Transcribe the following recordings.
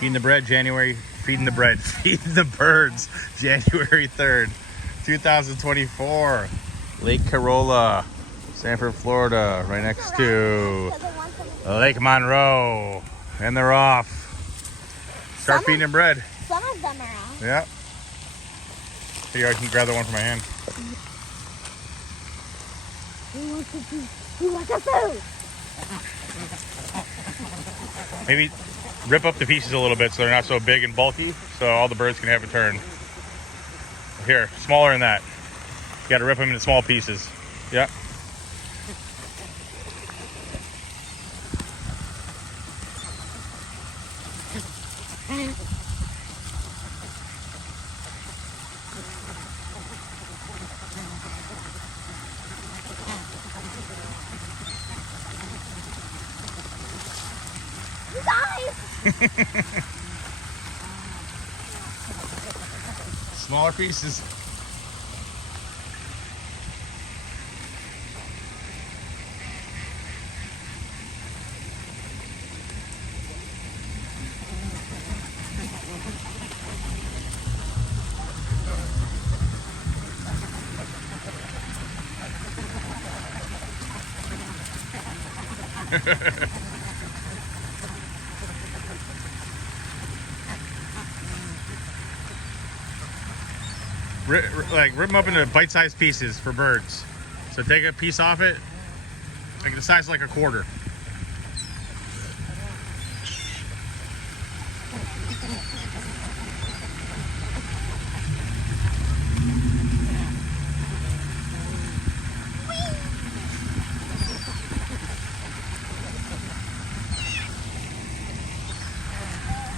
Feeding the bread, feeding the birds, January 3rd, 2024. Lake Carola, Sanford, Florida, right next to Lake Monroe. And they're off. Start feeding them bread. Some of them are off. Yeah. Here, I can grab the one from my hand. Who wants the food? Maybe rip up the pieces a little bit so they're not so big and bulky, so all the birds can have a turn. Here, smaller than that. You gotta rip them into small pieces. Yeah. Smaller pieces. Rip them up into bite-sized pieces for birds. So take a piece off it, like the size of like a quarter.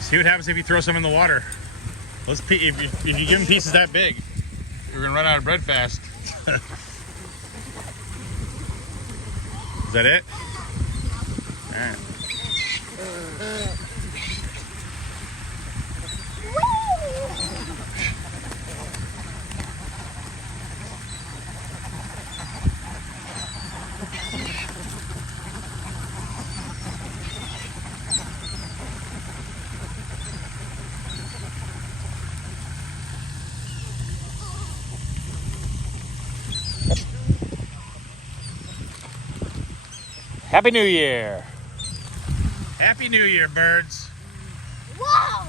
See what happens if you throw some in the water. If you give them pieces that big, you're gonna run out of bread fast. Is that it? All right. Happy New Year! Happy New Year, birds! Whoa!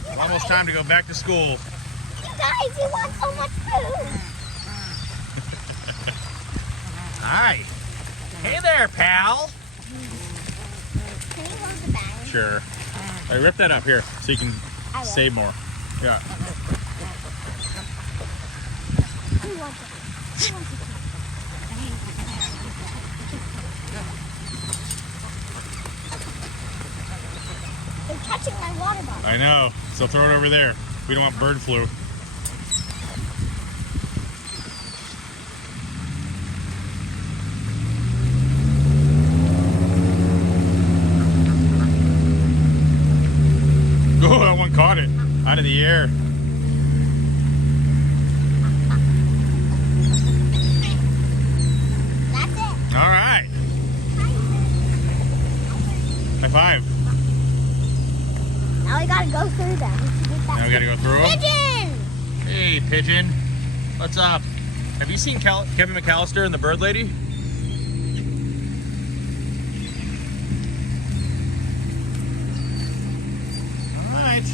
It's almost time to go back to school. You guys, you want so much food! Hi! Hey there, pal! Can you hold the bag? Sure. I rip that up here so you can save more. Yeah. Who wants it? Who wants it? They're touching my water bottle. I know. So throw it over there. We don't want bird flu. Oh, that one caught it out of the air. That's it. All right. High five. Now we gotta go through them. Now we gotta go through them. Pigeon! Hey, pigeon. What's up? Have you seen Kevin McAllister and the Bird Lady? All right.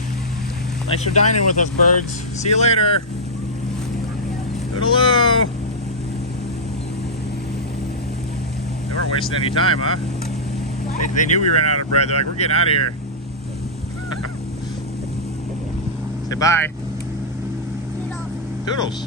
Thanks for dining with us, birds. See you later. Toodaloo. They weren't wasting any time, huh? They knew we ran out of bread. They're like, we're getting out of here. Say bye. Toodles. Toodles.